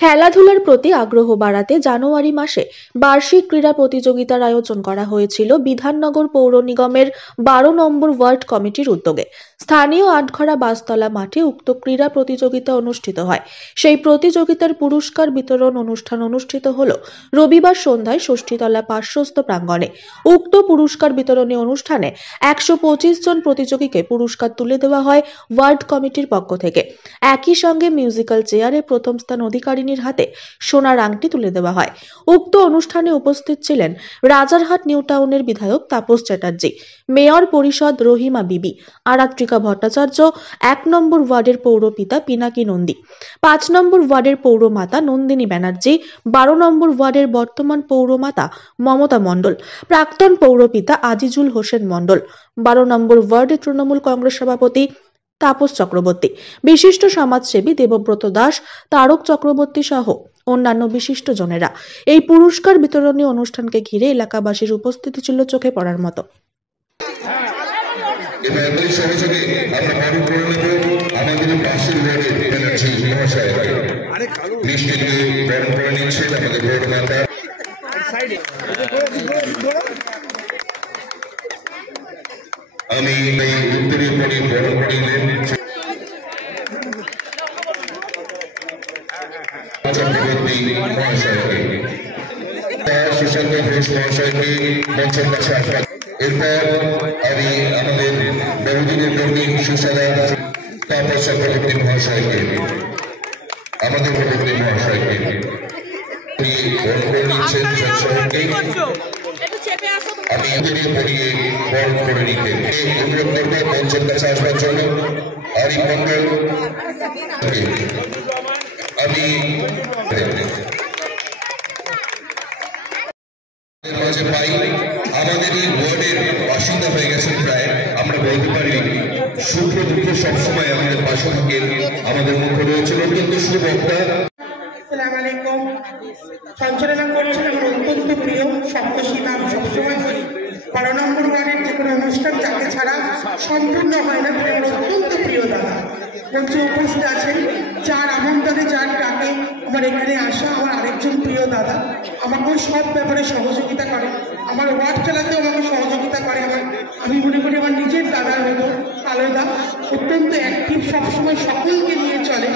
খেলাধুলার প্রতি আগ্রহ বাড়াতে জানুয়ারি মাসে বার্ষিক ক্রীড়া প্রতিযোগিতার আয়োজন করা হয়েছিল বিধাননগর পৌর নিগমের 12 নম্বর ওয়ার্ড কমিটির উদ্যোগে। স্থানীয় আটঘরা বাসতলা মাঠে উক্ত ক্রীড়া প্রতিযোগিতা অনুষ্ঠিত হয়। সেই প্রতিযোগিতার পুরস্কার বিতরণ অনুষ্ঠান অনুষ্ঠিত হল রবিবার সন্ধ্যায় ষষ্ঠীতলা পার্শ্বস্থ প্রাঙ্গণে। উক্ত পুরস্কার বিতরণী অনুষ্ঠানে 125 জন প্রতিযোগীকে পুরস্কার তুলে দেওয়া হয় ওয়ার্ড কমিটির পক্ষ থেকে। একই সঙ্গে মিউজিক্যাল চেয়ারে প্রথম স্থান অধিকারিণীর হাতে সোনার আংটি তুলে দেওয়া হয়। উক্ত অনুষ্ঠানে উপস্থিত ছিলেন রাজারহাট নিউ টাউনের বিধায়ক তাপস চ্যাটার্জি, মেয়র পরিষদ রহিমা বিবি, আরাত্রিকা ভট্টাচার্য, 1 নম্বর ওয়ার্ডের পৌরপিতা পিনাকি নন্দী, 5 নম্বর ওয়ার্ডের পৌরমাতা নন্দিনী ব্যানার্জি, 12 নম্বর ওয়ার্ডের বর্তমান পৌরমাতা মমতা মণ্ডল, প্রাক্তন পৌরপিতা আজিজুল হোসেন মণ্ডল, 12 নম্বর ওয়ার্ডের তৃণমূল কংগ্রেস সভাপতি তাপস চক্রবর্তী, বিশিষ্ট সমাজসেবী দেবব্রত দাস, তারক চক্রবর্তী সহ অন্যান্য বিশিষ্ট জনেরা। এই পুরস্কার বিতরণী অনুষ্ঠানকে ঘিরে এলাকাবাসীর উপস্থিতি ছিল চোখে পড়ার মতো। আমি উত্তরীয় পড়ি বরণ করিলেন চক্রবর্তী মহাশয়কে, সুশান্ত ঘোষ মহাশয়কে মঞ্চের কাছে আসবেন। এরপর আমি আমাদের বহুদিনের কর্মী সুশালা তাপস চক্রবর্তী মহাশয়কে, আমাদের চক্রবর্তী মহাশয়কে বরণ করে নিচ্ছেন সৎসঙ্গে। আমি উত্তরীয় পড়িয়ে বরণ করে নিতে অনুরোধ করবো মঞ্চের কাছে আসবার জন্য আরিফ মন্ডল। আমি মাঝে পাই আমাদের এই ওয়ার্ডের বাসিন্দা হয়ে গেছেন প্রায়, আমরা বলতে পারি সুখ দুঃখে সবসময় আমাদের পাশে থাকেন। আমাদের মুখে রয়েছেন অত্যন্ত সুবক্তা। সঞ্চালনা করছেন আমার অত্যন্ত প্রিয় সপ্তর্ষি নাম সবসময় করি 12 নম্বর ওয়ার্ডের যে কোনো অনুষ্ঠান যাকে ছাড়া সম্পূর্ণ হয় না, তিনি আমার অত্যন্ত প্রিয় দাদা মঞ্চে উপস্থিত আছেন। যার আমন্ত্রণে যার ডাকে আমার এখানে আসা আমার আরেকজন প্রিয় দাদা, আমাকেও সব ব্যাপারে সহযোগিতা করে, আমার ওয়ার্ড চালাতেও আমাকে সহযোগিতা করে। আমি মনে করি আমার নিজের দাদার মতো আলাদা, অত্যন্ত অ্যাক্টিভ, সবসময় সকলকে নিয়ে চলে।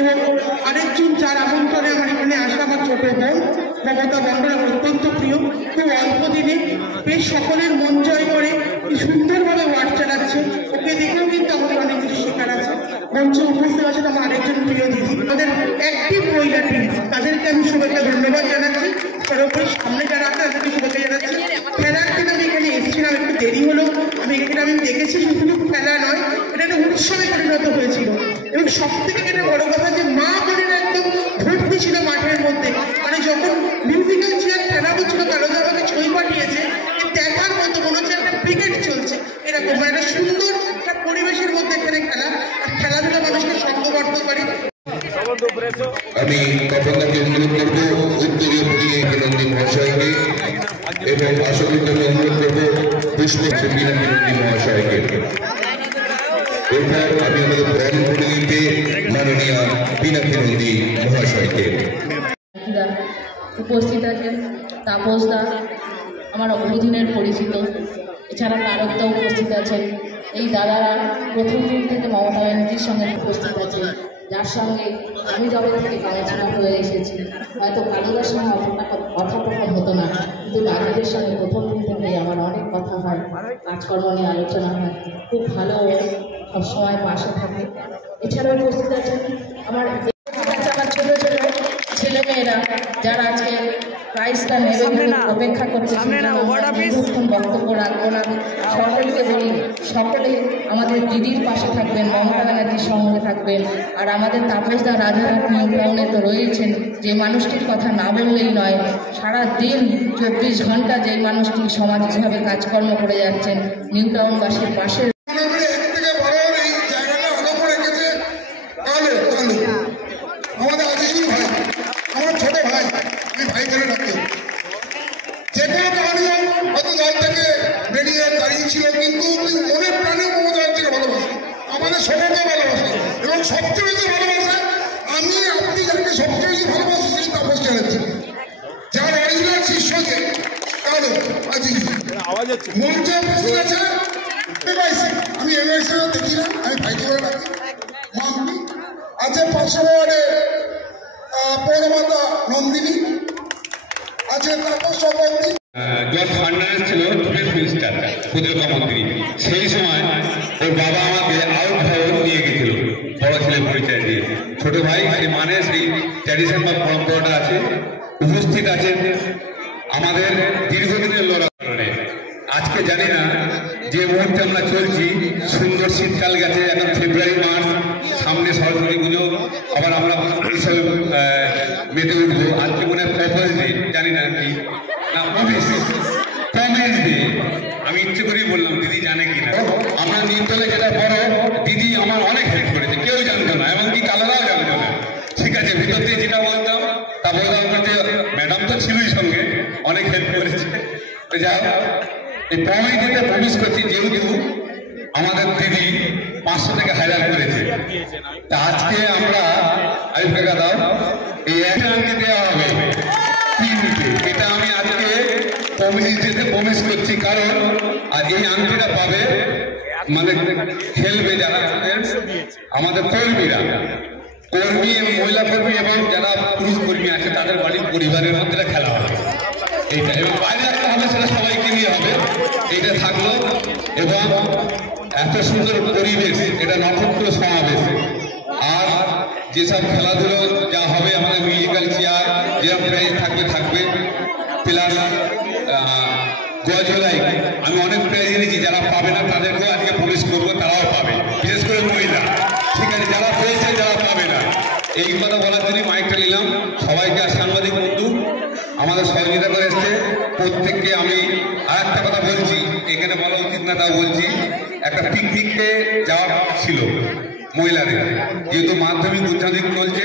এবং আরেকজন যার আমন্ত্রণে আমার এখানে আসা আমার ছোট বোন মমতা মণ্ডল, আমার অত্যন্ত প্রিয়। খুব অল্প দিনে বেশ সকলের মন জয় করে কি সুন্দরভাবে ওয়ার্ড চালাচ্ছে, ওকে দেখেও কিন্তু আমাদের অনেক কিছু শেখার আছে। মঞ্চে উপস্থিত আছেন আমার আরেকজন প্রিয় দিদি, আমাদের অ্যাক্টিভ মহিলা টিম, তাদেরকে আমি শুভেচ্ছা ধন্যবাদ জানাচ্ছি। তারপরে সামনে যারা আছে তাদেরকে শুভেচ্ছা জানাচ্ছি। খেলার দিন আমি এখানে এসেছিলাম, একটু দেরি হলো। আমি এখানে দেখেছি শুধু খেলা নয়, এটা একটা উৎসবে পরিণত হয়েছিল। এবং সব থেকে যেটা বড় কথা যে মা বোনেরা একদম ভর্তি ছিল মাঠের মধ্যে। মানে যখন মিউজিক্যাল চেয়ার খেলা হচ্ছিল, কারোদা আমাকে ছবি পাঠিয়েছে, দেখার মতো মনে হচ্ছে একটা ক্রিকেট চলছে, এরকম মানে একটা সুন্দর একটা পরিবেশের মধ্যে এখানে খেলা, আর খেলাধুলা মানুষকে সঙ্গবদ্ধ করে। আমি তপনদাকে অনুরোধ করবো উত্তরীয় পড়িয়ে বিনন্দী মহাশয়কে এবং আসলের জন্য অনুরোধ করবো পুষ্প বিনন্দী মহাশয়কে। এরপর আমি আমাদের বরণ করে নিতে মাননীয় পিনাকি নন্দী মহাশয়কে। উপস্থিত আছেন তাপস দা, আমার বহুদিনের পরিচিত, এছাড়া তারকদা উপস্থিত আছেন। এই দাদারা প্রথম দিন থেকে মমতা ব্যানার্জির সঙ্গে উপস্থিত আছে, যার সঙ্গে আমি যবে থেকে কালেকশন হয়ে এসেছি। হয়তো কালুদার সঙ্গে কথোপকথন হতো না, কিন্তু দাদাদের সঙ্গে প্রথম দিন থেকেই আমার অনেক কথা হয়, কাজকর্ম নিয়ে আলোচনা হয়। খুব ভালো, সবসময় পাশে থাকে। এছাড়াও উপস্থিত আছেন আমার ছোট ছোট ছেলেমেয়েরা, যারা আজকে প্রাইজটা নেবে অপেক্ষা করছে, বক্তব্য রাখবো না। সকলকে বলি, সকলে আমাদের দিদির পাশে থাকবেন, মমতা ব্যানার্জির সঙ্গে থাকবেন। আর আমাদের তাপসদা রাজারহাট নিউ টাউনে তো রয়েছেন, যে মানুষটির কথা না বললেই নয়। সারা দিন 24 ঘন্টা যেই মানুষটি সমাজভাবে কাজকর্ম করে যাচ্ছেন, নিউ টাউনবাসীর পাশে। আমাদের আজিজুল ভাই, আমার ছোট ভাই, আমি ভাই বলে ডাকি। যে কোনো কারণে হয়তো দল থেকে বেরিয়ে দাঁড়িয়েছিল, কিন্তু মনের প্রাণে মমতা থেকে ভালোবাসে, আমাদের সবাইকে ভালোবাসে এবং সবচেয়ে বেশি ভালোবাসে। আমি আপনি যাকে সবচেয়ে বেশি ভালোবাসে নমস্কার জানাচ্ছি। যার অরিজিনাল শিষ্য যে কারো আজি মঞ্চ প্রস্তুত আছে। আমি এমএসএ দেখি না, আমি ভাইকে করে রাখি। মাম্পি আছে 500 ওয়ার্ডে পৌরমাতা নন্দিনী আছে, তারপর সভাপতি জর্জ ফার্নান্ডেজ ছিল ডিফেন্স মিনিস্টার, প্রতিরক্ষা মন্ত্রী। সেই সময় ওর বাবা আমাকে আউট হাউস নিয়ে গেছিল বড় ছেলে পরিচয় দিয়ে। ছোট ভাই সেই মানে সেই ট্র্যাডিশন বা পরম্পরাটা আছে, উপস্থিত আছে আমাদের দীর্ঘদিনের লড়াই। আজকে জানি না যে মুহূর্তে আমরা চলছি, সুন্দর শীতকাল গেছে, এখন ফেব্রুয়ারি মাস, সামনে সরস্বতী পুজো, আবার আমরা এইসব মেতে উঠবো। আজকে মনে হয় প্রপোজ ডে, জানি না কি না, প্রমিস ডে। আমি ইচ্ছে করেই বললাম, দিদি জানে কিনা। আমরা নির্দলে যেটা বড় দিদি আমার অনেক হেল্প করেছে, কেউ জানতো না, এমনকি কালারাও জানতো না। ঠিক আছে, ভিতর দিয়ে যেটা বলতাম তা বলতাম যে ম্যাডাম তো ছিলই সঙ্গে, অনেক হেল্প করেছে। যা এই প্রমিসে প্রমিস করছি, যেহেতু আমাদের দিদি 500 থেকে 1000 করেছে, তা আজকে আমরা আরিফ কাকা দাও এই একটা আংটি দেওয়া হবে 3 এটা আমি আজকে প্রমিস প্রমিস করছি। কারণ আর এই আংটিটা পাবে মানে খেলবে যারা আমাদের কর্মীরা, কর্মী এবং মহিলা কর্মী এবং যারা পুরুষ কর্মী আছে তাদের বাড়ির পরিবারের মধ্যে খেলা হবে এইটা, এবং বাইরে একটা হবে সেটা সবাইকে নিয়ে হবে। এইটা থাকলো এবং এত সুন্দর পরিবেশ, এটা নক্ষত্র সমাবেশ। আর যেসব খেলাধুলো যা হবে, আমাদের মিউজিক্যাল চেয়ার যেরকম প্রাইজ থাকবে প্লাস গজলাই আমি অনেক প্রাইজ এনেছি, যারা পাবে না তাদেরকেও আজকে প্রবেশ করবো, তারাও পাবে, বিশেষ করে মহিলা। ঠিক আছে, যারা পেয়েছে যারা পাবে না, এই কথা বলার জন্যই মাইকটা নিলাম। সবাইকে আর সাংবাদিক বন্ধু আমাদের সহযোগিতা করে এসছে, প্রত্যেককে আমি আর একটা কথা বলছি, এখানে বলা উচিত না তাও বলছি, একটা পিকনিকে যাওয়ার ছিল মহিলাদের, যেহেতু মাধ্যমিক উচ্চ মাধ্যমিক চলছে।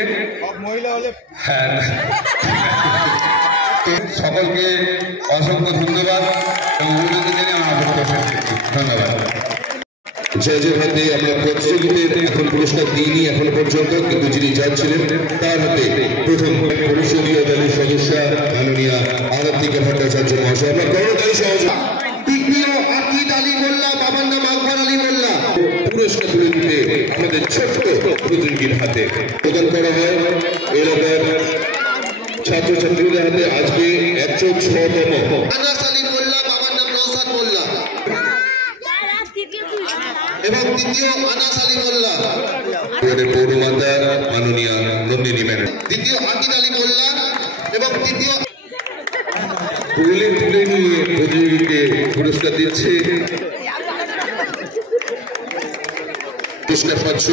হ্যাঁ, সকলকে অসংখ্য ধন্যবাদ এবং অনুরোধ জানিয়ে আমার ধন্যবাদ। জজের হাতে আমরা প্রতিযোগীদের এখন পুরস্কার দিইনি এখন পর্যন্ত, কিন্তু যিনি যাচ্ছিলেন তার হাতে প্রথম পরিষদীয় দলের সদস্য মাননীয় আরাত্রিকা ভট্টাচার্য মহাশয়, আমরা করতালি সহযোগিতা তৃতীয় আকিদ আলী মোল্লা, বাবার নাম আকবর আলী মোল্লা, পুরস্কার তুলে দিতে আমাদের ছোট্ট প্রতিযোগীর হাতে প্রদান করা হয়। এলাকার ছাত্রছাত্রীদের হাতে আজকে 106তম আনাস আলী মোল্লা, বাবার নাম নওসাদ মোল্লা, এবং দ্বিতীয় আনাস আলী মোল্লা পৌরমাতা মাননীয় নন্দিনী ম্যাডাম, দ্বিতীয় আকিদ আলী মোল্লা এবং তৃতীয় তুলে তুলে নিয়ে প্রতিযোগীকে পুরস্কার দিচ্ছে। পুরস্কার পাচ্ছ,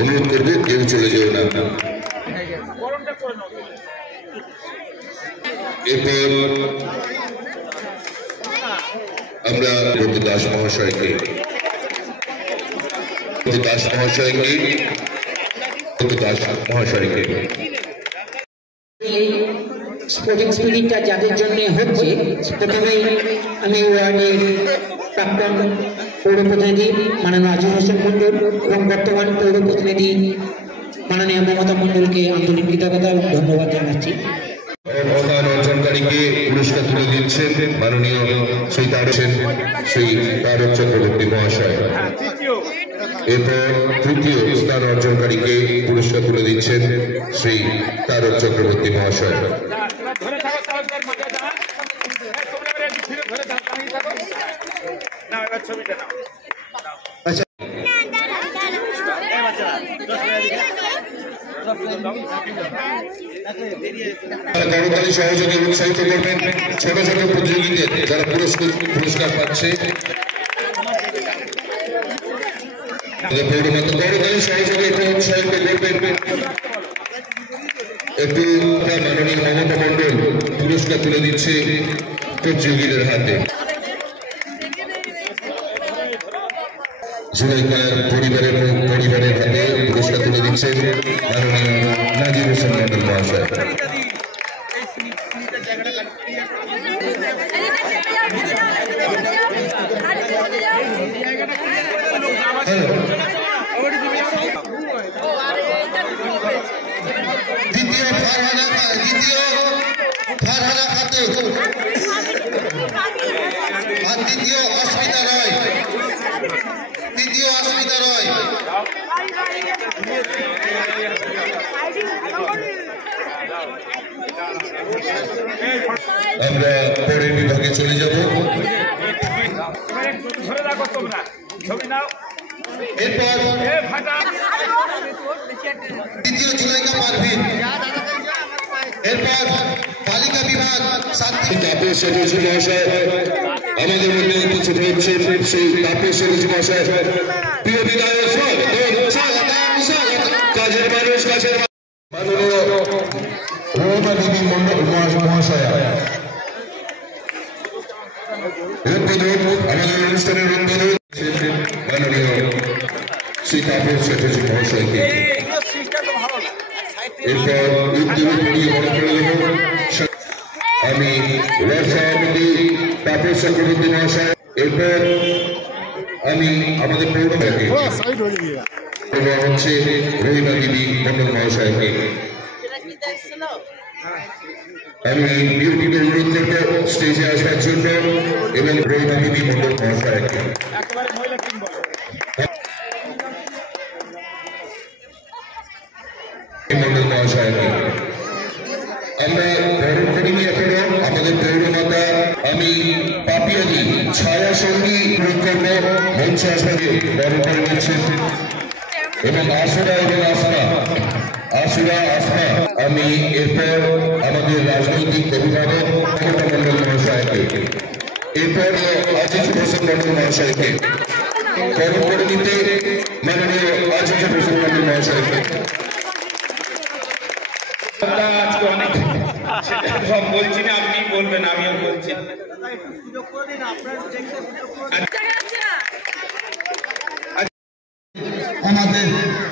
অনুরোধ করবো কেউ চলে যেও না। এরপর আমরা দাস মহাশয়কে স্পোর্টিং স্পিরিটটা যাদের জন্য হচ্ছে, প্রথমেই আমি ওয়ার্ডের প্রাক্তন পৌর প্রতিনিধি মাননীয় আজিজ হোসেন মন্ডল এবং বর্তমান পৌর প্রতিনিধি মাননীয় মমতা মন্ডলকে আন্তরিক কৃতজ্ঞতা এবং ধন্যবাদ জানাচ্ছি। অবদান অর্জনকারীকে পুরস্কার তুলে দিচ্ছেন মাননীয় শ্রী তারক চক্রবর্তী মহাশয়। এরপর তৃতীয় স্থান অর্জনকারীকে পুরস্কার তুলে দিচ্ছেন শ্রী তারক চক্রবর্তী মহাশয়। করতালি সহযোগে উৎসাহিত করবেন ছোট ছোট প্রতিযোগীদের যারা পুরস্কার পাচ্ছে। করতালি সহযোগে একটু উৎসাহিত করবেন। একটু মাননীয় মমতা মন্ডল পুরস্কার তুলে দিচ্ছে প্রতিযোগীদের হাতে। জুলাইকার পরিবারের হাতে পুরস্কার তুলে দিচ্ছেন মাননীয় নাজির হোসেন মন্ডল মহাশয়। দ্বিতীয় ফারহানা খাতুন, আর তৃতীয় অস্মিতা রয়, আমরা পরের বিভাগে চলে যাব। এরপর দ্বিতীয় জুলাইকা পারভিন, এরপর বালিকা বিভাগ তাপস চ্যাটার্জি মহাশয় আমাদের মধ্যে উপস্থিত হচ্ছেন। সেই তাপস চ্যাটার্জি মহাশয় প্রিয় বিধায়ক কাজের মানুষ কাছের মাননীয় রহিমা দেবী মহাশয়া উদ্বোধন, আমাদের অনুষ্ঠানের উদ্বোধন মাননীয় শ্রী তাপস চ্যাটার্জি মহাশয়কে। এরপর উদ্যোগ নিয়ে বড় করে দেব আমি সভাপতি তাপস চক্রবর্তী মহাশয়। এরপর আমি আমাদের পৌরমাকে হচ্ছে রহিমা দেবী মন্ডল মহাশয়কে আমি বিউটিকে অনুরোধ করবো স্টেজে আসার জন্য এবং রহিমা দেবী মন্ডল মহাশয়কে মন্ডল মহাশয়কে আমরা বরণ করিনি এখনো। আমাদের পৌরমাতা আমি পাপিয়াজি ছায়া সঙ্গী প্রয়োগ করবো মঞ্চ আসবে বরণ করে নিচ্ছেন এবং আসুরা এবং আসমা আমি এরপর আমাদের রাজনৈতিক অভিভাবক মন্ডল মহাশয়কে, এরপর আজিজ হোসেন মন্ডল মহাশয়কে বরণ করে নিতে মাননীয় আজিজ হোসেন মন্ডল মহাশয়কে। আজকে অনেক সব বলছি না, আপনি বলবেন, আমিও বলছি। আমাদের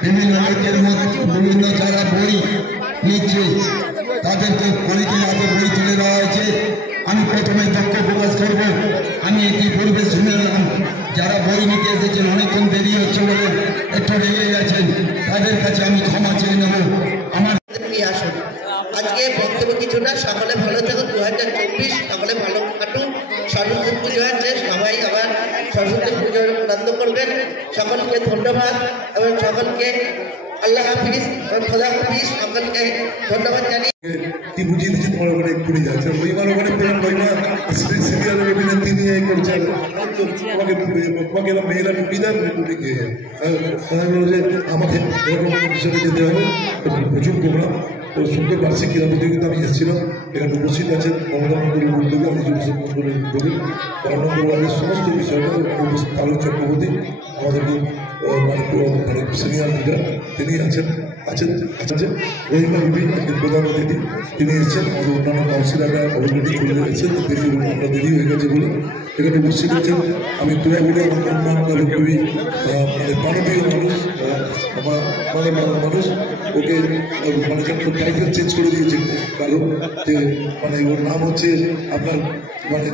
বিভিন্ন লোকের মধ্যে বিভিন্ন যারা বই নিচ্ছে তাদেরকে বইতে হাতে বই তুলে দেওয়া হয়েছে। আমি প্রথমে দুঃখ প্রকাশ করব, আমি একই পরিবেশ শুনে এলাম যারা বই নিতে এসেছেন অনেকক্ষণ দেরি হচ্ছে বলে একটু রেগে গেছেন, তাদের কাছে আমি ক্ষমা চেয়ে নেব। আমার আসুন আজকে বক্তব্য কিছুটা, সকলে ভালো থাকুন। 2024 সকলে ভালো কাটুন। সরস্বতী পুজো আছে, সবাই আবার সরস্বতী পুজোর আনন্দ করবেন। সকলকে ধন্যবাদ এবং সকলকে আল্লাহ হাফিজ এবং খোদা হাফিজ, সকলকে ধন্যবাদ জানিয়ে কি বুঝিয়ে দিচ্ছি তোমার ওখানে এক্ষুনি যাচ্ছে রবিবার ওখানে পেলাম রবিবার সিরিয়ালের অভিনেত্রী নিয়ে করছে তোমাকে এরা মেয়েরা বিদায় করে গিয়ে যে আমাকে এরকম হিসেবে যেতে হবে। প্রচুর প্রোগ্রাম ও সুন্দর বার্ষিক ক্রীড়া প্রতিযোগিতা আমি এসেছিলাম। এখানে উপস্থিত আছেন মমতা মন্ডলের উদ্যোগে, নিজুল হোসেন মন্ডলের উদ্যোগে 12 নম্বর ওয়ার্ডের সমস্ত বিষয়টা ওখানে উপস্থিত তারক চক্রবর্তী আমাদের মানে সিনিয়র লিডার তিনি আছেন রহিমা বিবি প্রধান অতিথি তিনি এসেছেন। আমাদের অন্যান্য কাউন্সিলাররা অলরেডি চলে এসেছেন, আমরা দেরি হয়ে গেছে বলে এখানে উপস্থিত হয়েছেন। আমি তোরা বলে অন্যান্য খুবই মানে মানবীয় মানুষ, মানে মানুষ ওকে মানে টাইটেল চেঞ্জ করে দিয়েছে কারণ যে মানে ওর নাম হচ্ছে আপনার মানে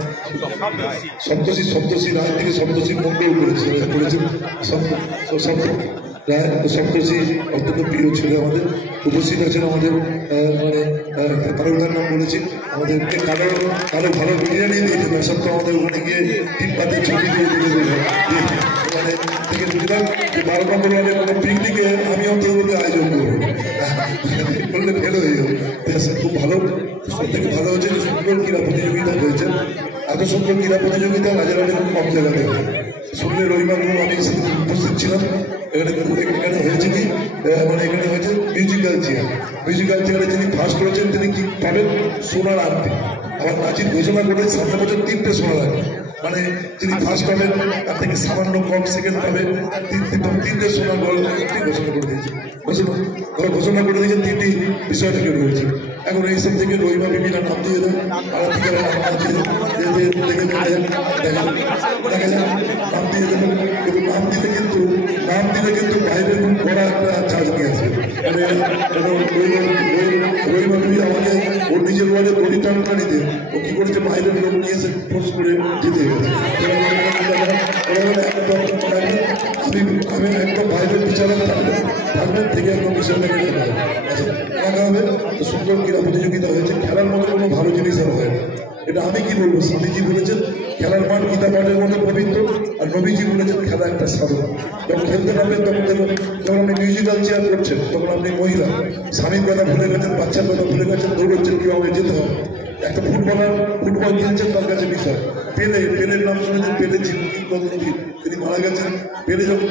সপ্তর্ষি রায় থেকে সপ্তর্ষি মন্ডল করেছেন সপ্তর্ষি অত্যন্ত প্রিয় ছেলে আমাদের। উপস্থিত আছেন আমাদের মানে তারকদার নাম বলেছি, আমাদেরকে কারো ভালো বিরিয়ানি দিয়েছে সব তো আমাদের ওখানে গিয়ে টিপ পাতে ছবি দিয়ে মানে থেকে বুঝলাম যে 12 নম্বর ওয়ার্ডে কোনো পিকনিকে আমি অন্তর্গত আয়োজন করবো বললে ফেলে হয়ে যাবো। খুব ভালো, সব থেকে ভালো হচ্ছে যে সুন্দর ক্রীড়া প্রতিযোগিতা হয়েছে। এত সুন্দর ক্রীড়া প্রতিযোগিতা রাজারহাটে খুব কম জায়গাতে শুনলে রবিবার আমি উপস্থিত ছিলাম। এখানে হয়েছে কি মানে এখানে হয়েছে মিউজিক্যাল চেয়ারে যিনি ফার্স্ট করেছেন তিনি কি পাবেন সোনার আংটি। আমার নাচির ঘোষণা করে সামনে বছর 3টে সোনার আংটি, মানে যিনি ফার্স্ট পাবেন তার থেকে সামান্য কম সেকেন্ড পাবেন 3টে সোনার বল ঘোষণা করে দিয়েছে। ঘোষণা করে দিয়েছে 3টি বিষয় থেকে রয়েছে। এখন এইসব থেকে রহিমা বিবিরা নাম দিয়ে দেয়, আরাধিকারা নাম দিয়ে দেখা যায় নাম দিয়ে দেবেন। কিন্তু নাম দিলে কিন্তু বাইরে খুব বড় একটা চার্জ নিয়ে আসবে। মানে রহিমা বিবি আমাকে ওর নিজের ওয়ার্ডে পরিত্রাণকারীদের ও কি করেছে বাইরের লোক নিয়ে এসে ফোর্স করে দিতে গেছে। আমি একদম বাইরের বিচারক থাকবেন থেকে একদম বিষয়টাকে দেখা হবে। সুন্দর ক্রীড়া প্রতিযোগিতা হয়েছে, খেলার মধ্যে কোনো ভালো জিনিস আর হয় না। এটা আমি কি বলবো, স্বামীজি বলেছেন খেলার মাঠ গীতা পাঠের মধ্যে পবিত্র, আর নবীজি বলেছেন খেলা একটা সাধনা। যখন খেলতে পারবেন তখন দেখবেন, যখন আপনি মিউজিক্যাল চেয়ার করছেন তখন আপনি মহিলা, স্বামীর কথা ভুলে গেছেন, বাচ্চার কথা ভুলে গেছেন, দৌড়চ্ছেন কীভাবে যেতে হবে। একটা ফুটবলার ফুটবল খেলছেন, তার কাছে বিষয় পেলের নাম শুনেছেন, পেলে কিংবদন্তি, তিনি মারা গেছেন। পেলে যখন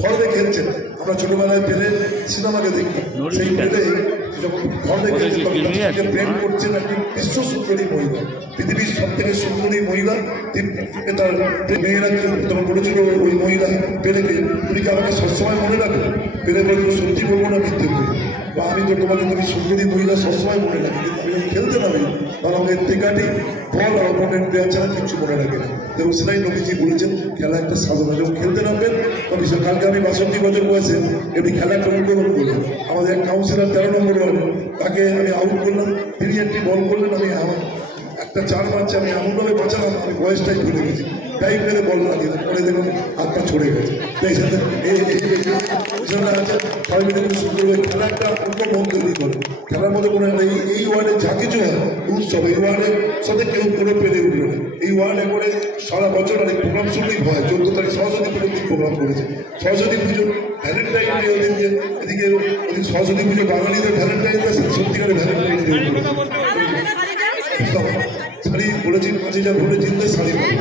ঘরে খেলছেন, আমরা ছোটবেলায় পেলে সিনেমাকে দেখি, সেই পেলে যখন ঘরে খেলছেন তখন প্রেম করছেন একজন বিশ্ব সুন্দরী মহিলা, পৃথিবীর সব থেকে সুন্দরী মহিলা। তার মেয়েরা তখন বলেছিল ওই মহিলা পেলেকে, তুমি কি আমাকে সবসময় মনে রাখো? পেলে বলেছিল সত্যি বলবো না মিথ্যে বলবো, বা আমি তো তোমাকে তুমি সুন্দরী মহিলা সবসময় মনে রাখি, কিন্তু আমি খেলতে পারি তাহলে আমাকে টেকাটি বল আর অপোনেন্ট দেওয়া ছাড়া কিছু মনে রাখে না। এবং সেটাই নবীজি বলেছেন খেলা একটা সাধনা। যখন খেলতে নামবেন তবে কালকে আমি 62 বছর বয়সে এমনি খেলা একটা উদ্বোধন করলাম। আমাদের এক কাউন্সিলর 13 নম্বর ওয়ার্ড, তাকে আমি আউট করলাম, তিনি একটি বল করলেন, আমি আমার একটা 4 মারছে, আমি এমনভাবে বাঁচালাম আমি বয়সটাই ভুলে গেছি, তাই মেরে বল লাগিয়ে পরে দেখলাম হাত পা ছড়ে গেছে। তাই সাথে আছে সবাই মিলে সুন্দরভাবে খেলা একটা অন্য মন তৈরি করে। খেলার মধ্যে কোনো এই ওয়ার্ডে যা কিছু হয় উৎসব, এই ওয়ার্ডের সাথে কেউ করে পেরে উঠবে না। এই ওয়ার্ডে করে সারা বছর অনেক প্রোগ্রাম শুনলেই হয়। 14 তারিখ সরস্বতী পুজোর দিন প্রোগ্রাম করেছে, সরস্বতী পুজো ভ্যালেন্টাইন ডে ওদিনকে, এদিকে ওদিন সরস্বতী পুজো বাঙালিদের ভ্যালেন্টাইন ডে, সত্যিকারের ভ্যালেন্টাইন ডে শাড়ি বলেছি 5000 ভোটে জিতলে শাড়ি পাবে,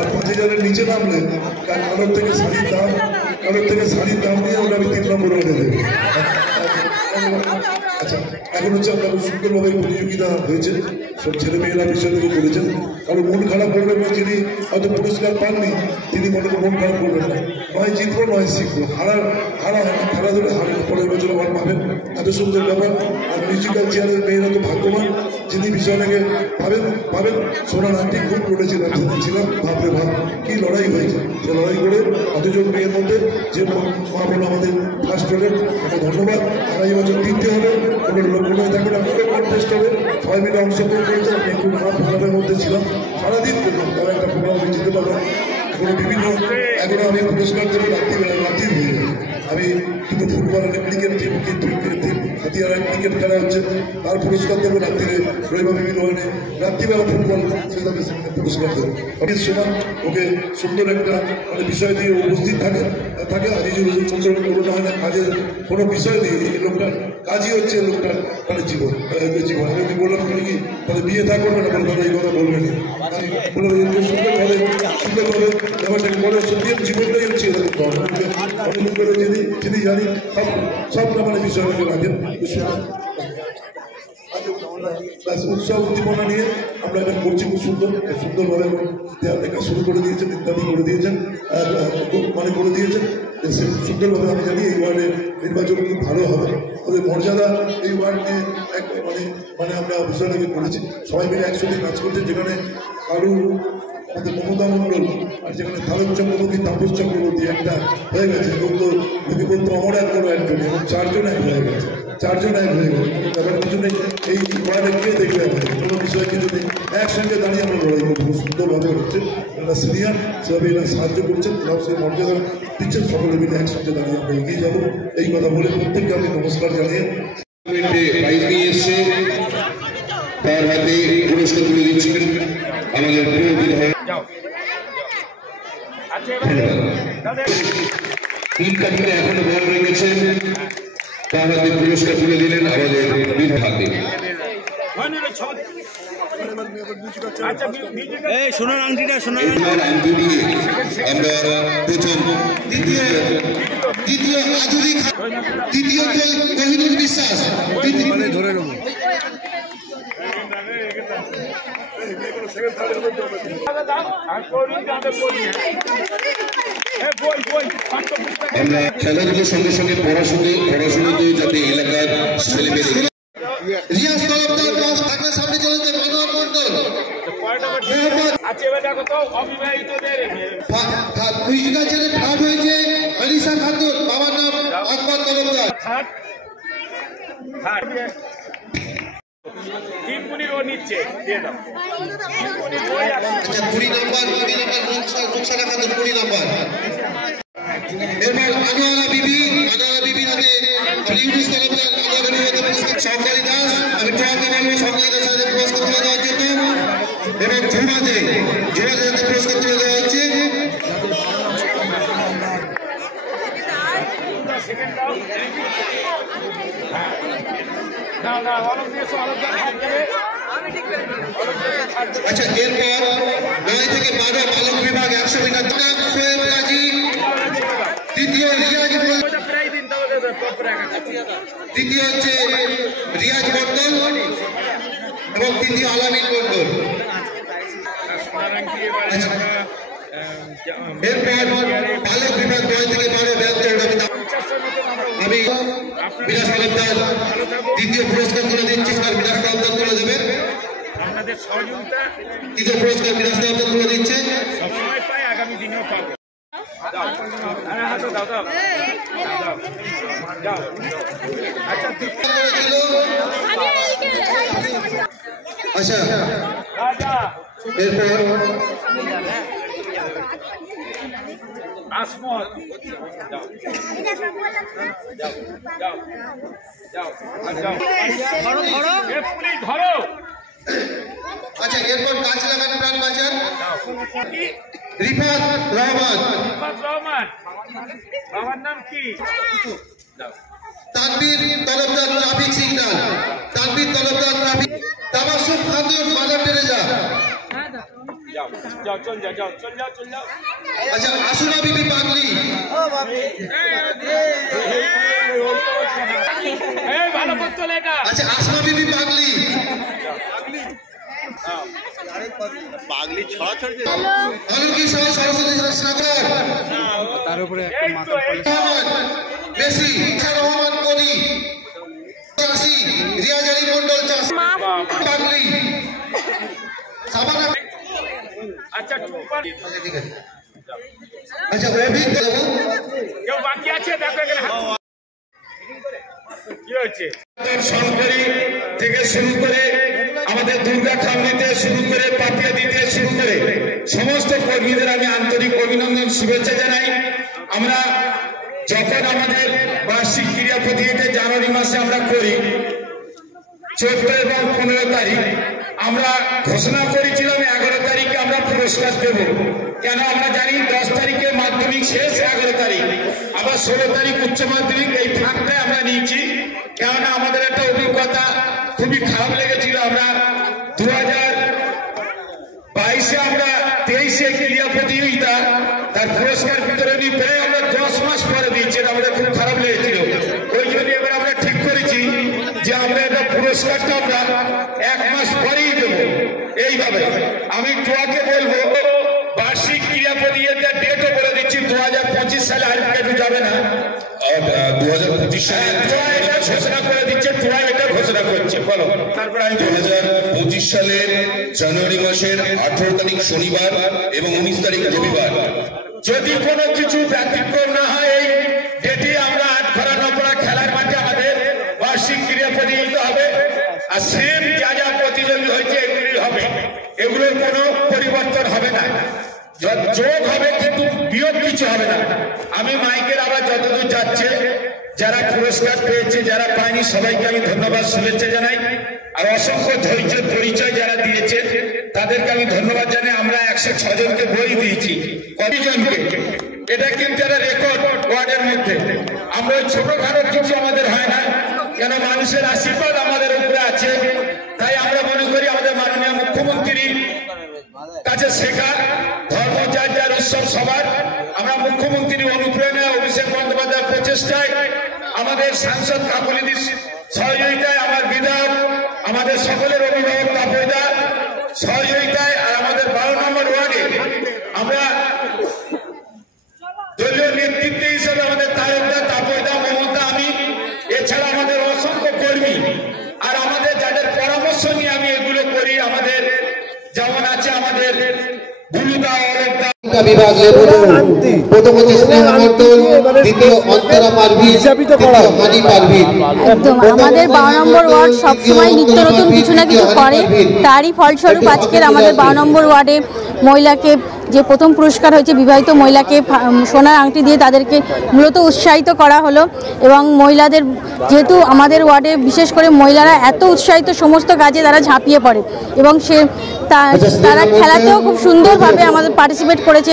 আর 5000-এর নিচে নামলে কারোর থেকে শাড়ির দাম নিয়ে ওটা আমি 3 নম্বর ওয়ার্ডে দেবো। আচ্ছা, এখন হচ্ছে আপনার সুন্দরভাবে প্রতিযোগিতা হয়েছে, সব ছেলেমেয়েরা বিষয় থেকে করেছেন। কারণ মন খারাপ করবেন না, যিনি হয়তো পুরস্কার পাননি তিনি মন খারাপ করবেন না। নয় জিতবো নয় শিখবো, হারা হয় না, খেলাধুলা হারেন, পরের বছর আবার পাবেন। এত সুন্দর ব্যাপার। আর মিউজিক্যাল চেয়ারের মেয়েরা তো ভাগ্যবান, যিনি বিষয়টাকে পাবেন। সোনার আন্টি খুব লড়েছিলাম, ছিলাম ভাবরে ভাব কি লড়াই হয়েছে। সে লড়াই করে অতজন মেয়ের মধ্যে যে মা বলো আমাদের ফার্স্ট হলেন, তাকে ধন্যবাদ। আগামী বছর দিতে হবে, কোনো লোক থাকবে না, আমাদের কন্টেস্ট হবে, সবাই মিলে অংশগ্রহণ করেছে। আমি একটু নানা প্রোগ্রামের মধ্যে ছিলাম, সারাদিন করলাম, তারা একটা প্রোগ্রাম জিতে পারলাম। এখনো আমি পুরস্কার দেবো রাত্রির হয়ে যাবে। আমি কিন্তু ফুটবল ক্রিকেট টিম হাতিয়ার ক্রিকেট খেলা হচ্ছে, তার পুরস্কার দেবো রাত্রিরে। রবিবার বিভিন্ন রাত্রিবেলা ফুটবল পুরস্কার দেবো। অনেক সময় ওকে সুন্দর একটা বিষয় দিয়ে উপস্থিত থাকে। সুন্দর কোনো হয় না, কাজের কোনো বিষয় নেই। এই লোকটার কাজই হচ্ছে লোকটার জীবন। আমি বললাম কি তাহলে বিয়ে থাকবে না, বললাম এই কথা বলবেন। আমি বললাম সুন্দরভাবে ব্যাপারটাকে বলে সত্যি জীবনটাই হচ্ছে অনেক করে যিনি জানি সব মানে বিষয়টাকে রাখেন। উৎসাহ উদ্দীপনা নিয়ে আমরা এটা করছি খুব সুন্দরভাবে দেওয়ার দেখা শুরু করে দিয়েছেন, ইত্যাদি করে দিয়েছেন, মানে করে দিয়েছেন। সুন্দরভাবে আমি জানি এই ওয়ার্ডের নির্বাচন খুব ভালো হবে। ওদের মর্যাদা এই ওয়ার্ড নিয়ে মানে আমরা বিষয়টাকে করেছি, সবাই মিলে একসাথে কাজ করছে। যেখানে কারু আমাদের মমতা মণ্ডল আর যেখানে তারক চক্রবর্তী, তাপস চক্রবর্তী একটা হয়ে গেছে, বলতো অমর এক বড় একজন, এবং 4 জন এক হয়ে গেছে। ব্যাপার কিছু নেই। এই ওয়ার্ডে কে দেখবে আমাদের কোনো বিষয় কিছু নেই, একসঙ্গে দাঁড়িয়ে আমরা লড়াই করবো। সুন্দরভাবে হচ্ছে, এরা সিনিয়র সেভাবে এরা সাহায্য করছেন, তারাও সেই মর্যাদা দিচ্ছেন। সকলে মিলে একসঙ্গে দাঁড়িয়ে আমরা এগিয়ে যাবো। এই কথা বলে প্রত্যেককে আমি নমস্কার জানিয়ে প্রাইজ নিয়ে এসছে, তার হাতে পুরস্কার তুলে দিচ্ছেন আমাদের প্রিয় বিধায়ক। এখনো বল রেখেছেন, তার হাতে পুরস্কার তুলে দিলেন আমাদের বিধায়ক। সোনার আংটিটা আমরা প্রথম দ্বিতীয় আধুনিক, তৃতীয়ত কোহিনুর বিশ্বাস ধরে নেব। আমরা খেলাধুলোর সঙ্গে সঙ্গে পড়াশুনোতেও যাতে এলাকার ছেলেমেয়েদের রিয়াজ তরফদার বস থাকলে সামনে চলে যান। মনোহর মন্ডল মিউজিক্যাল চ্যানেল থার্ড হয়েছে আলিশা খাতুন, বাবার নাম আকবর তরফদার। থার্ড টিমপুনির ও নিচ্ছে দিয়ে দাও। আচ্ছা 20 নম্বর রুকসানা খাতুন 20 নম্বর। এরপর আনোয়ারা বিবি হাতে ইউনিস তরফদার আনোয়ারা বিবি হাতে পুরস্কার। সরকারি দাস আমি টোয়াকে বলবো সরকারি দাস হাতে পুরস্কার তুলে দেওয়ার জন্য এবং ঝুমাতে হাতে পুরস্কার তুলে দেওয়া হচ্ছে। আচ্ছা এরপর 9 থেকে 12 বালক বিভাগ 100 মিটার তৃতীয় হচ্ছে রিয়াজ মন্ডল এবং তৃতীয় আলামিন মন্ডল। এরপর বালক বিভাগ 9 থেকে 12 আমি বিরাজ তরফদার দ্বিতীয় পুরস্কার তুলে দিচ্ছি। স্যার বিরাজ তরফদার তুলে দেবেন। আপনাদের সহযোগিতা তৃতীয় পুরস্কার বিরাজ তরফদার তুলে দিচ্ছে। সবসময় পাই, আগামী দিনেও পাবো। আচ্ছা এরপর আসমত ধরো। আচ্ছা এরপর গাছ লাগান প্রাণ বাঁচান রিফাত রহমান। বাবার নাম কি? Tanvir Tarafdar traffic signal. Tanvir Tarafdar traffic. Tabassum Khatun mother Teresa. আচ্ছা আসুনা বিবি পাগলি। আচ্ছা আসমা বিবি পাগলি। পাগলি ছড়াছড়ি আলুকি সহ সরস্বতী সাগর। তার উপরে মেসি রহমান কলি রিয়াজ আলী মন্ডল পাগলি সাবানা। আচ্ছা ঠিক আছে। আচ্ছা অভিক কেউ বাকি আছে দেখো এখানে কি হচ্ছে। সরকারি থেকে শুরু করে আমাদের দুর্গা খামনিতে শুরু করে পাপিয়া দিতে শুরু করে সমস্ত কর্মীদের আমি আন্তরিক অভিনন্দন শুভেচ্ছা জানাই। আমরা যখন আমাদের বার্ষিক ক্রীড়া প্রতিযোগিতা জানুয়ারি মাসে আমরা করি 14 এবং 15 তারিখ আমরা ঘোষণা করেছিলাম 11 তারিখে আমরা পুরস্কার দেব। কেন আমরা জানি 10 তারিখে মাধ্যমিক শেষ, 11 তারিখ আবার 16 তারিখ উচ্চ মাধ্যমিক। এই ফাঁকটায় আমরা নিয়েছি কেননা আমাদের একটা অভিজ্ঞতা খুবই খারাপ লেগেছিল। আমরা 2022-এ আমরা 23-এ ক্রীড়া প্রতিযোগিতা তার পুরস্কার বিতরণী প্রায় আমরা 10 মাস পরে দিয়েছি। আমাদের খুব খারাপ লেগেছিল। ওই জন্য এবার আমরা ঠিক করেছি যে আমরা এটা পুরস্কারটা আমরা 1 মাস পরেই দেবো। এইভাবে আমি টোয়াকে বলবো বার্ষিক ক্রীড়া প্রতিযোগিতার ডেটও বলে দিচ্ছি 2025 সালে আর কেটে যাবে না। 2025 সালে ঘোষণা করে দিচ্ছে, টোয়া এটা ঘোষণা করছে। বলো তারপর 2025 সালের জানুয়ারি মাসের 18 তারিখ শনিবার এবং 19 তারিখ রবিবার। যদি কোনো কিছু ব্যতিক্রম না হয় এই ডেটে আমরা 8 নম্বর খেলার মাঠে আমাদের বার্ষিক ক্রীড়া প্রতিযোগিতা হবে। আর সেম যা যা প্রতিযোগী হয়েছে এগুলি হবে, এগুলোর কোনো পরিবর্তন হবে না। যোগ হবে কিন্তু বিয়োগ কিছু হবে না। আমি মাইকের আবার যতদূর যাচ্ছে যারা পুরস্কার পেয়েছে যারা পায়নি সবাইকে আমি ধন্যবাদ শুভেচ্ছা জানাই। আর অসংখ্য ধৈর্য পরিচয় যারা দিয়েছে তাদেরকে আমি ধন্যবাদ জানাই। আমরা 106 জনকে বই দিয়েছি, কতজনকে, এটা কিন্তু একটা রেকর্ড ওয়ার্ডের মধ্যে। আমরা ওই ছোটখাটো কিছু আমাদের হয় না, কেন মানুষের আশীর্বাদ আমাদের উপরে আছে। তাই আমরা মনে করি আমাদের মাননীয় মুখ্যমন্ত্রীর কাছে শেখা ধর্ম যার যার উৎসব সবার। আমরা মুখ্যমন্ত্রীর অনুপ্রেরণায় অভিষেক বন্দ্যোপাধ্যায়ের প্রচেষ্টায় আমাদের সাংসদ কাকুলিদির সহযোগিতায় আমার বিধায়ক আমাদের সকলের অভিভাবক তাপয়দা সহযোগিতায় আর আমাদের 12 নম্বর ওয়ার্ডে আমরা দলীয় নেতৃত্ব হিসেবে আমাদের তারকদা তাপয়দা মমতা আমি এছাড়া আমাদের অসংখ্য কর্মী আর আমাদের যাদের পরামর্শ নিয়ে আমি এগুলো করি। আমাদের যেমন আছে আমাদের গুরুদা অরবদা শিক্ষা বিভাগ প্রথমত স্নেহ মণ্ডল, দ্বিতীয় অন্তরা পারভীন, তৃতীয় হানি পারভীন। একদম আমাদের 12 নম্বর ওয়ার্ড সবসময় নিত্য নতুন কিছু না কিছু করে, তারই ফলস্বরূপ আজকের আমাদের 12 নম্বর ওয়ার্ডে মহিলাকে যে প্রথম পুরস্কার হয়েছে বিবাহিত মহিলাকে সোনার আংটি দিয়ে তাদেরকে মূলত উৎসাহিত করা হলো। এবং মহিলাদের যেহেতু আমাদের ওয়ার্ডে বিশেষ করে মহিলারা এত উৎসাহিত সমস্ত কাজে তারা ঝাঁপিয়ে পড়ে এবং তারা খেলাতেও খুব সুন্দরভাবে আমাদের পার্টিসিপেট করেছে।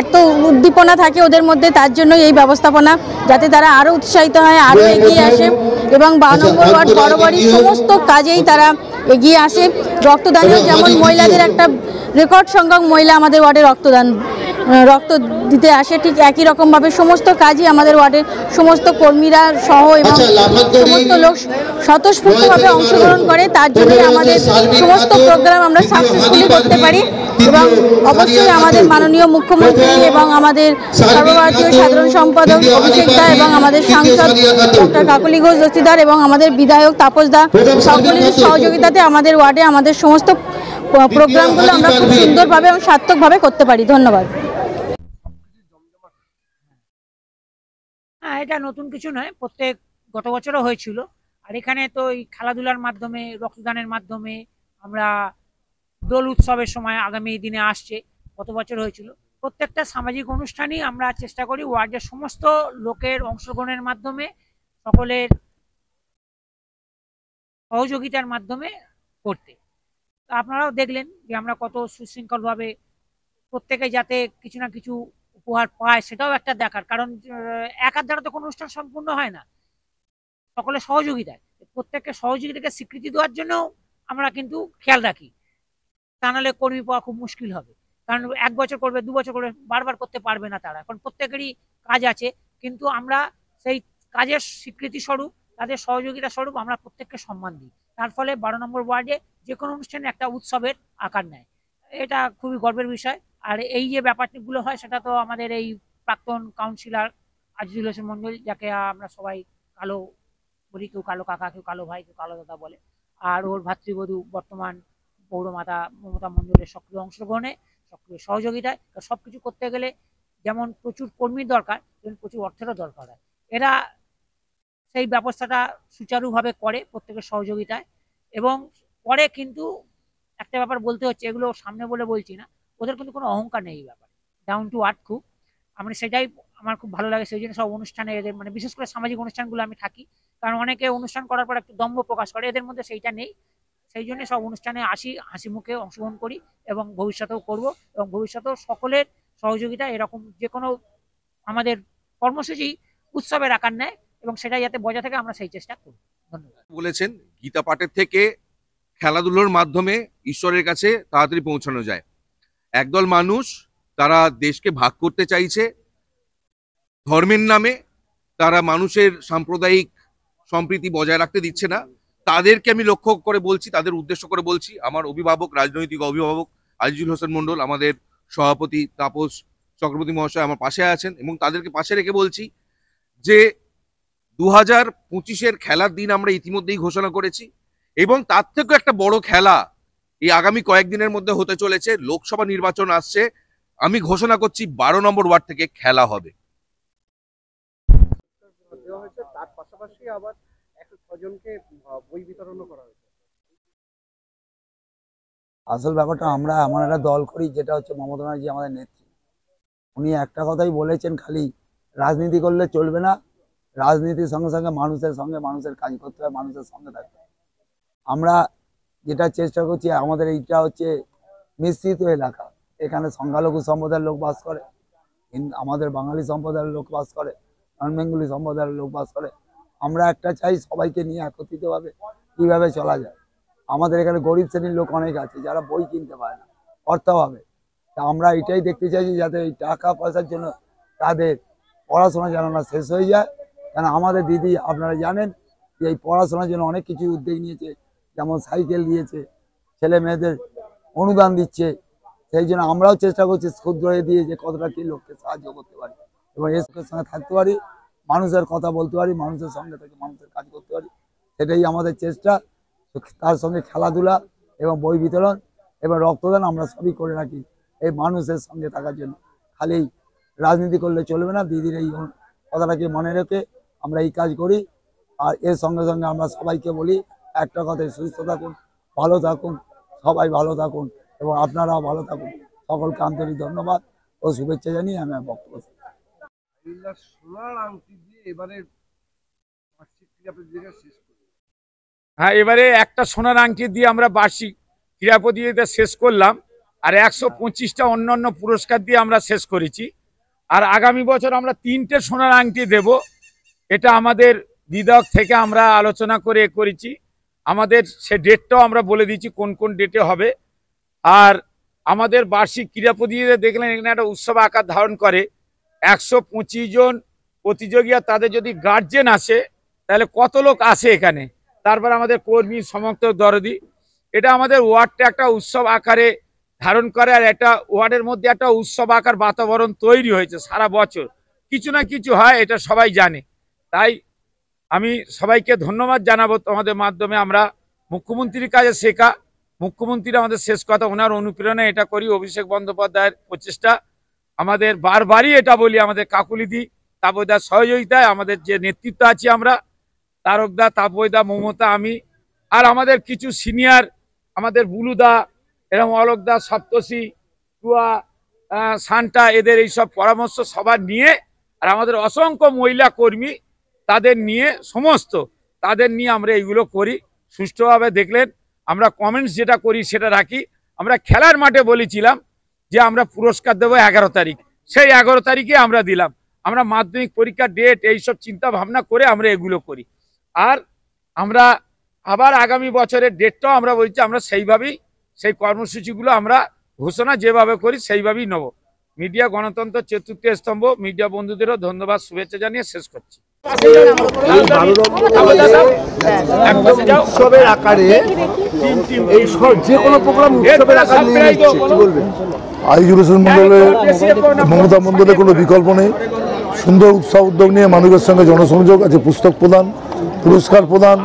এত উদ্দীপনা থাকে ওদের মধ্যে, তার জন্য এই ব্যবস্থাপনা যাতে তারা আরও উৎসাহিত হয়, আরও এগিয়ে আসে এবং 12 নম্বর ওয়ার্ড বরাবরই সমস্ত কাজেই তারা এগিয়ে আসে। রক্তদানেও যেমন মহিলাদের একটা রেকর্ড সংখ্যক মহিলা আমাদের ওয়ার্ডে রক্ত দিতে আসে, ঠিক একই রকমভাবে সমস্ত কাজই আমাদের ওয়ার্ডের সমস্ত কর্মীরা সহ এবং সমস্ত লোক স্বতঃস্ফূর্তভাবে অংশগ্রহণ করে। তার জন্যই আমাদের সমস্ত প্রোগ্রাম আমরা সাকসেসফুলি করতে পারি এবং অবশ্যই আমাদের মাননীয় মুখ্যমন্ত্রী এবং আমাদের সর্বভারতীয় সাধারণ সম্পাদক অভিষেক দা এবং আমাদের সাংসদ ডক্টর কাকলি ঘোষ দস্তিদার এবং আমাদের বিধায়ক তাপস দা সকলের সহযোগিতাতে আমাদের ওয়ার্ডে আমাদের সমস্ত প্রোগ্রামগুলো আমরা খুব সুন্দরভাবে এবং সার্থকভাবে করতে পারি। ধন্যবাদ। হ্যাঁ, এটা নতুন কিছু নয়, গত বছরও হয়েছিল। আর এখানে তো এই খেলাধুলার মাধ্যমে, রক্তদানের মাধ্যমে আমরা দোল উৎসবের সময় আগামী দিনে আসছে, গত বছর হয়েছিল। প্রত্যেকটা সামাজিক অনুষ্ঠানই আমরা চেষ্টা করি ওয়ার্ডের সমস্ত লোকের অংশগ্রহণের মাধ্যমে, সকলের সহযোগিতার মাধ্যমে করতে। আপনারাও দেখলেন যে আমরা কত সুশৃঙ্খলভাবে প্রত্যেকে যাতে কিছু না কিছু উপহার পায়, সেটাও একটা দেখার, কারণ একার দ্বারা তো কোনো অনুষ্ঠান সম্পূর্ণ হয় না, সকলের সহযোগিতায়। প্রত্যেককে সহযোগিতাকে স্বীকৃতি দেওয়ার জন্য আমরা কিন্তু খেয়াল রাখি, তা নাহলে কর্মী পাওয়া খুব মুশকিল হবে। কারণ 1 বছর করবে, 2 বছর করবে, বারবার করতে পারবে না তারা, কারণ প্রত্যেকেরই কাজ আছে। কিন্তু আমরা সেই কাজের স্বীকৃতি স্বরূপ, তাদের সহযোগিতা স্বরূপ আমরা প্রত্যেককে সম্মান দিই। তার ফলে 12 নম্বর ওয়ার্ডে যে কোনো অনুষ্ঠানে একটা উৎসবের আকার নেয়, এটা খুবই গর্বের বিষয়। আর এই যে ব্যাপারগুলো হয় সেটা তো আমাদের এই প্রাক্তন কাউন্সিলর আজিজুল হোসেন মন্ডল, যাকে আমরা সবাই কালো বলি, কেউ কালো কাকা, কেউ কালো ভাই, কেউ কালো দাদা বলে, আর ওর ভাতৃবধূ বর্তমান পৌরমাতা মমতা মন্ডলের সক্রিয় অংশগ্রহণে, সক্রিয় সহযোগিতায়। সব কিছু করতে গেলে যেমন প্রচুর কর্মীর দরকার, তেমন প্রচুর অর্থেরও দরকার হয়। এরা সেই ব্যবস্থাটা সুচারুভাবে করে প্রত্যেকের সহযোগিতায় এবং করে। কিন্তু একটা ব্যাপার বলতে হচ্ছে, এগুলো সামনে বলে বলছি না, ওদের কিন্তু কোনো অহংকার নেই এই ব্যাপারে, ডাউন টু আর্থ খুব। আমি সেটাই আমার খুব ভালো লাগে। সেই জন্য সব অনুষ্ঠানে এদের, মানে বিশেষ করে সামাজিক অনুষ্ঠানগুলো আমি থাকি, কারণ অনেকে অনুষ্ঠান করার পর একটু দম্ভ প্রকাশ করে, এদের মধ্যে সেইটা নেই। সেই জন্য সব অনুষ্ঠানে আসি, হাসি মুখে অংশগ্রহণ করি এবং ভবিষ্যতেও করব। এবং ভবিষ্যতেও সকলের সহযোগিতা এরকম যে কোনো আমাদের কর্মসূচি উৎসবের আকার নেয় এবং সেটা যাতে বজায় থাকে, আমরা সেই চেষ্টা করি। ধন্যবাদ। বলেছেন গীতা পাঠের থেকে খেলাধুলোর মাধ্যমে ঈশ্বরের কাছে তাড়াতাড়ি পৌঁছানো যায়। একদল মানুষ তারা দেশকে ভাগ করতে চাইছে ধর্মের নামে, তারা মানুষের সাম্প্রদায়িক সম্প্রীতি বজায় রাখতে দিচ্ছে না। তাদেরকে আমি লক্ষ্য করে বলছি, তাদের উদ্দেশ্য করে বলছি, আমার অভিভাবক, রাজনৈতিক অভিভাবক আজিজুল হোসেন মন্ডল, আমাদের সভাপতি তাপস চক্রবর্তী মহাশয় আমার পাশে আছেন, এবং তাদেরকে পাশে রেখে বলছি যে 2025-এর খেলার দিন আমরা ইতিমধ্যেই ঘোষণা করেছি এবং তার থেকেও একটা বড় খেলা এই আগামী কয়েকদিনের মধ্যে হতে চলেছে। লোকসভা নির্বাচন আসছে, আমি ঘোষণা করছি 12 নম্বর ওয়ার্ড থেকে খেলা হবে। তার পাশাপাশি আবার 106 জনকে বই বিতরণও করা হয়েছে। আসল ব্যাপারটা, আমরা এমন একটা দল করি যেটা হচ্ছে মমতা ব্যানার্জি আমাদের নেত্রী। উনি একটা কথাই বলেছেন, খালি রাজনীতি করলে চলবে না, রাজনীতির সঙ্গে সঙ্গে মানুষের কাজ করতে হবে, মানুষের সঙ্গে থাকতে হবে। আমরা যেটা চেষ্টা করছি, আমাদের এইটা হচ্ছে মিশ্রিত এলাকা, এখানে সংখ্যালঘু সম্প্রদায়ের লোক বাস করে, আমাদের বাঙালি সম্প্রদায়ের লোক বাস করে, নন বেঙ্গলি সম্প্রদায়ের লোক বাস করে। আমরা একটা চাই সবাইকে নিয়ে একত্রিতভাবে কীভাবে চলা যায়। আমাদের এখানে গরিব শ্রেণীর লোক অনেক আছে যারা বই কিনতে পারে না অর্থভাবে। তা আমরা এটাই দেখতে চাইছি যাতে এই টাকা পয়সার জন্য তাদের পড়াশোনা যেন না শেষ হয়ে যায়। কেন আমাদের দিদি আপনারা জানেন যে এই পড়াশোনার জন্য অনেক কিছু উদ্যোগ নিয়েছে, যেমন সাইকেল দিয়েছে, ছেলে মেয়েদের অনুদান দিচ্ছে। সেই জন্য আমরাও চেষ্টা করছি ক্ষুদ্র দিয়ে যে কতটা কি লোককে সাহায্য করতে পারি এবং এর সঙ্গে থাকতে পারি, মানুষের কথা বলতে পারি, মানুষের সঙ্গে থেকে মানুষের কাজ করতে পারি, সেটাই আমাদের চেষ্টা। তার সঙ্গে খেলাধুলা এবং বই বিতরণ এবং রক্তদান আমরা সবই করে রাখি এই মানুষের সঙ্গে থাকার জন্য। খালি রাজনীতি করলে চলবে না। দিদির এই কথাটাকে মনে রেখে আমরা এই কাজ করি। আর এর সঙ্গে সঙ্গে আমরা সবাইকে বলি একটা কথাই, সুস্থ থাকুন, ভালো থাকুন, সবাই ভালো থাকুন এবং আপনারাও ভালো থাকুন। সকলকে আন্তরিক ধন্যবাদ ও শুভেচ্ছা জানিয়ে আমি আমার বক্তব্য। সোনার আংটি দিয়ে এবারে হ্যাঁ, এবারে একটা সোনার আংটি দিয়ে আমরা বার্ষিক ক্রীড়া প্রতিযোগিতা শেষ করলাম, আর 125টা অন্যান্য পুরস্কার দিয়ে আমরা শেষ করেছি। আর আগামী বছর আমরা 3টে সোনার আংটি দেব। এটা আমাদের বিধায়ক থেকে আমরা আলোচনা করে করেছি। আমাদের সে ডেটটাও আমরা বলে দিচ্ছি কোন কোন ডেটে হবে। আর আমাদের বার্ষিক ক্রীড়া প্রতিযোগিতা দেখলেন এখানে একটা উৎসব আকার ধারণ করে। 125 জন প্রতিযোগী, আর তাদের যদি গার্জেন আসে তাহলে কত লোক আসে এখানে, তারপর আমাদের কর্মী সমর্থক দরদি, এটা আমাদের ওয়ার্ডটা একটা উৎসব আকারে ধারণ করে। আর এটা ওয়ার্ডের মধ্যে একটা উৎসব আকার বাতাবরণ তৈরি হয়েছে। সারা বছর কিছু না কিছু হয়, এটা সবাই জানে। তাই আমি সবাইকে ধন্যবাদ জানাবো তোমাদের মাধ্যমে। আমরা মুখ্যমন্ত্রীর কাছে শেখা, মুখ্যমন্ত্রীর আমাদের শেষ কথা, ওনার অনুপ্রেরণায় এটা করি। অভিষেক বন্দ্যোপাধ্যায়ের প্রচেষ্টা, আমাদের বারবারই এটা বলি, আমাদের কাকুলিদি তাপয়দার সহযোগিতায় আমাদের যে নেতৃত্ব আছি আমরা, তারকদা, তাপয়দা, মমতা, আমি, আর আমাদের কিছু সিনিয়র, আমাদের বুলুদা, এরকম অলোকদা, সপ্তর্ষি, টুয়া, সান্টা, এদের এইসব পরামর্শ সবার নিয়ে, আর আমাদের অসংখ্য মহিলা কর্মী তাদের নিয়ে, তাদের নিয়ে আমরা এইগুলো করি সুষ্ঠুভাবে। দেখলেন আমরা কমেন্টস যেটা করি সেটা রাখি। আমরা খেলার মাঠে বলেছিলাম যে আমরা পুরস্কার দেবো 11 তারিখ, সেই 11 তারিখে আমরা দিলাম। আমরা মাধ্যমিক পরীক্ষার ডেট এইসব চিন্তা ভাবনা করে আমরা এগুলো করি। আর আমরা আবার আগামী বছরের ডেটটাও আমরা বলছি, আমরা সেইভাবেই সেই কর্মসূচিগুলো আমরা ঘোষণা যেভাবে করি সেইভাবেই নেব। মিডিয়া গণতন্ত্র চতুর্থ স্তম্ভ, মিডিয়া বন্ধুদেরও ধন্যবাদ শুভেচ্ছা জানিয়ে শেষ করছি। উৎসবের আকারে এই যে কোনো প্রোগ্রাম উৎসবের আকারে নিয়ে নিচ্ছে, কি বলবেন? আইজুলেশন মন্ডলের মমতা মন্ডলের কোনো বিকল্প নেই। সুন্দর উৎসাহ উদ্যোগ নিয়ে মানুষের সঙ্গে জনসংযোগ আছে, পুস্তক প্রদান, পুরস্কার প্রদান,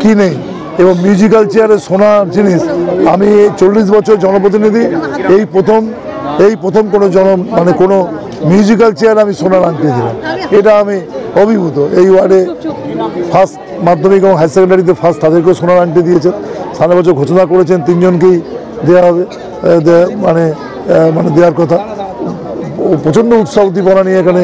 কি নেই, এবং মিউজিক্যাল চেয়ারের সোনার জিনিস। আমি 40 বছর জনপ্রতিনিধি, এই প্রথম কোনো কোনো মিউজিক্যাল চেয়ার আমি সোনার আংটি দিলাম, এটা আমি অভিভূত। এই ওয়ার্ডে ফার্স্ট মাধ্যমিক এবং হায়ার সেকেন্ডারিতে ফার্স্ট, তাদেরকেও সোনার আংটি দিয়েছেন। সারা বছর ঘোষণা করেছেন 3 জনকেই দেওয়া হবে, মানে দেওয়ার কথা। প্রচণ্ড উৎসাহ উদ্দীপনা নিয়ে এখানে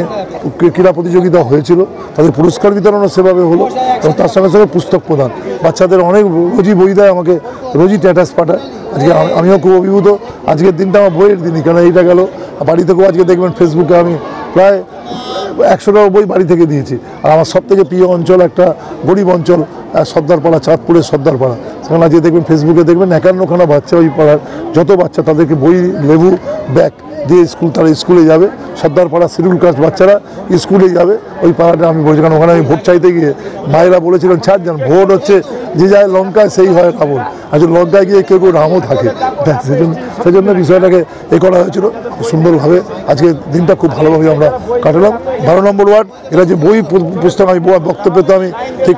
ক্রীড়া প্রতিযোগিতা হয়েছিল, তাদের পুরস্কার বিতরণও সেভাবে হলো, এবং তার সঙ্গে সঙ্গে পুস্তক প্রদান। বাচ্চাদের অনেক রোজই বই দেয়, আমাকে রোজই স্ট্যাটাস পাঠায়। আজকে আমিও খুব অভিভূত। আজকের দিনটা আমার বইয়ের দিনই, কেন এইটা গেল বাড়ি থেকেও আজকে দেখবেন ফেসবুকে আমি প্রায় 100টা বই বাড়ি থেকে দিয়েছি। আর আমার সবথেকে প্রিয় অঞ্চল একটা গরিব অঞ্চল, সর্দারপাড়া, চাঁদপুরের সর্দারপাড়া। সেখানে আজকে দেখবেন ফেসবুকে দেখবেন 51খানা বাচ্চা, ওই পাড়ার যত বাচ্চা তাদেরকে বই, লেবু, ব্যাগ দিয়ে তারা স্কুলে যাবে। সর্দারপাড়া শিডিউল কাস্ট বাচ্চারা স্কুলে যাবে। ওই পাড়াটা আমি বলছি, কারণ ওখানে আমি ভোট চাইতে গিয়ে মায়েরা বলেছিলেন 4 জন, ভোট হচ্ছে যে যায় লঙ্কায় সেই হয় রাবণ। আসলে লঙ্কায় গিয়ে কেউ কেউ রামও থাকে, সেজন্য বিষয়টাকে করা হয়েছিল সুন্দরভাবে। আজকে দিনটা খুব ভালোভাবে আমরা কাটালাম। 12 নম্বর ওয়ার্ড, এরা যে বই পুস্তক, আমি বক্তব্যে তো আমি ঠিক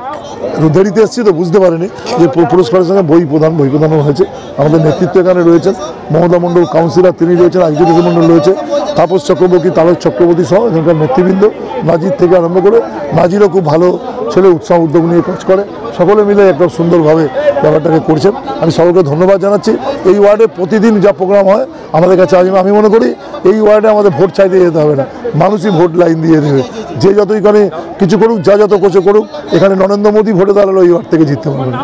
দেরিতে এসেছি তো বুঝতে পারিনি যে পুরস্কারের সঙ্গে বই প্রদানও হয়েছে। আমাদের নেতৃত্ব এখানে রয়েছেন, মমতা মণ্ডল কাউন্সিলর তিনি রয়েছেন, আইজুলেশন মণ্ডল রয়েছে, তাপস চক্রবর্তী, তারক চক্রবর্তী সহ এখানকার নেতৃবৃন্দ, নাজির থেকে আরম্ভ করে। নাজিরও খুব ভালো ছেলে, উৎসাহ উদ্যোগ নিয়ে কাজ করে। সকলে মিলে একটা সুন্দরভাবে ব্যাপারটাকে করছেন। আমি সকলকে ধন্যবাদ জানাচ্ছি। এই ওয়ার্ডে প্রতিদিন যা প্রোগ্রাম হয় আমাদের কাছে, আমি মনে করি এই ওয়ার্ডে আমাদের ভোট চাইতে যেতে হবে না, মানুষই ভোট লাইন দিয়ে দেবে। যে যতই এখানে কিছু করুক, যত কিছু করুক, এখানে নরেন্দ্র মোদী ভোটে দাঁড়ালো এই ওয়ার্ড থেকে জিততে পারবে না।